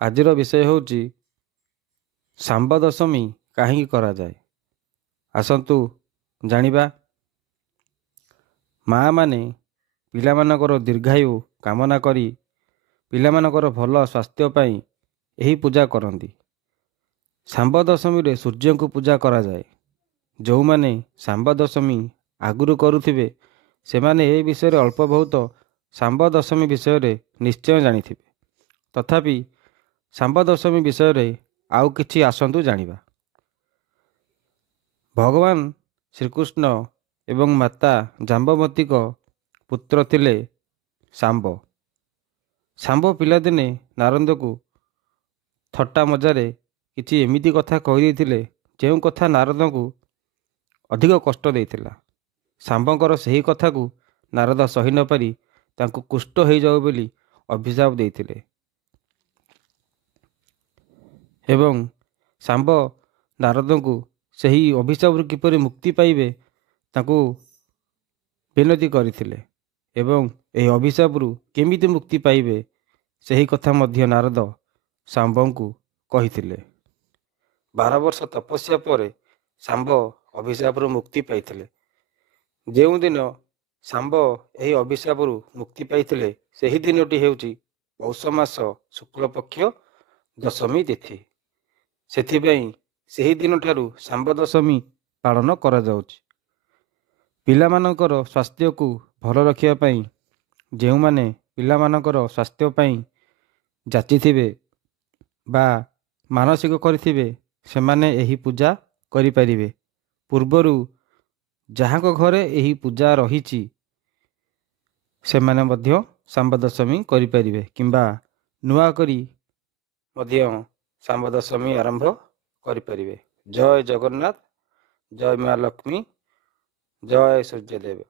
ଆଜିର ବିଷୟ ହେଉଛି ଶାମ୍ବ ଦଶମୀ କାହିଁକି କରାଯାଏ। ଆସନ୍ତୁ ଜାଣିବା। ମା' ମାନେ ପିଲାମାନଙ୍କର ଦୀର୍ଘାୟୁ କାମନା କରି ପିଲାମାନଙ୍କର ଭଲ ସ୍ୱାସ୍ଥ୍ୟ ପାଇଁ ଏହି ପୂଜା କରନ୍ତି। ଶାମ୍ବ ଦଶମୀରେ ସୂର୍ଯ୍ୟଙ୍କୁ ପୂଜା କରାଯାଏ। ଯେଉଁମାନେ ଶାମ୍ବ ଦଶମୀ ଆଗରୁ କରୁଥିବେ ସେମାନେ ଏ ବିଷୟରେ ଅଳ୍ପ ବହୁତ ଶାମ୍ବ ଦଶମୀ ବିଷୟରେ ନିଶ୍ଚୟ ଜାଣିଥିବେ। ତଥାପି ଶାମ୍ବ ଦଶମୀ ବିଷୟରେ ଆଉ କିଛି ଆସନ୍ତୁ ଜାଣିବା। ଭଗବାନ ଶ୍ରୀକୃଷ୍ଣ ଏବଂ ମାତା ଜାମ୍ବବତୀଙ୍କ ପୁତ୍ର ଥିଲେ ଶାମ୍ବ। ଶାମ୍ବ ପିଲାଦିନେ ନାରଦଙ୍କୁ ଥଟ୍ଟା ମଜାରେ କିଛି ଏମିତି କଥା କହିଦେଇଥିଲେ ଯେଉଁ କଥା ନାରଦଙ୍କୁ ଅଧିକ କଷ୍ଟ ଦେଇଥିଲା। ଶାମ୍ବଙ୍କର ସେହି କଥାକୁ ନାରଦ ସହି ନପାରି ତାଙ୍କୁ କୁଷ୍ଠ ହୋଇଯାଉ ବୋଲି ଅଭିଶାପ ଦେଇଥିଲେ ଏବଂ ଶାମ୍ବ ନାରଦଙ୍କୁ ସେହି ଅଭିଶାପରୁ କିପରି ମୁକ୍ତି ପାଇବେ ତାଙ୍କୁ ବିନତି କରିଥିଲେ ଏବଂ ଏହି ଅଭିଶାପରୁ କେମିତି ମୁକ୍ତି ପାଇବେ ସେହି କଥା ମଧ୍ୟ ନାରଦ ଶାମ୍ବଙ୍କୁ କହିଥିଲେ। 12 ବର୍ଷ ତପସ୍ୟା ପରେ ଶାମ୍ବ ଅଭିଶାପରୁ ମୁକ୍ତି ପାଇଥିଲେ। ଯେଉଁଦିନ ଶାମ୍ବ ଏହି ଅଭିଶାପରୁ ମୁକ୍ତି ପାଇଥିଲେ ସେହି ଦିନଟି ହେଉଛି ପୌଷ ମାସ ଶୁକ୍ଳପକ୍ଷ ଦଶମୀ ତିଥି। ସେଥିପାଇଁ ସେହି ଦିନଠାରୁ ଶାମ୍ବ ଦଶମୀ ପାଳନ କରାଯାଉଛି। ପିଲାମାନଙ୍କର ସ୍ୱାସ୍ଥ୍ୟକୁ ଭଲ ରଖିବା ପାଇଁ ଯେଉଁମାନେ ପିଲାମାନଙ୍କର ସ୍ୱାସ୍ଥ୍ୟ ପାଇଁ ଯାଚିଥିବେ ବା ମାନସିକ କରିଥିବେ ସେମାନେ ଏହି ପୂଜା କରିପାରିବେ। ପୂର୍ବରୁ ଯାହାଙ୍କ ଘରେ ଏହି ପୂଜା ରହିଛି ସେମାନେ ମଧ୍ୟ ଶାମ୍ବ ଦଶମୀ କରିପାରିବେ କିମ୍ବା ନୂଆ କରି ମଧ୍ୟ ଶାମ୍ବ ଦଶମୀ ଆରମ୍ଭ କରିପାରିବେ। ଜୟ ଜଗନ୍ନାଥ, ଜୟ ମା ଲକ୍ଷ୍ମୀ, ଜୟ ସୂର୍ଯ୍ୟଦେବ।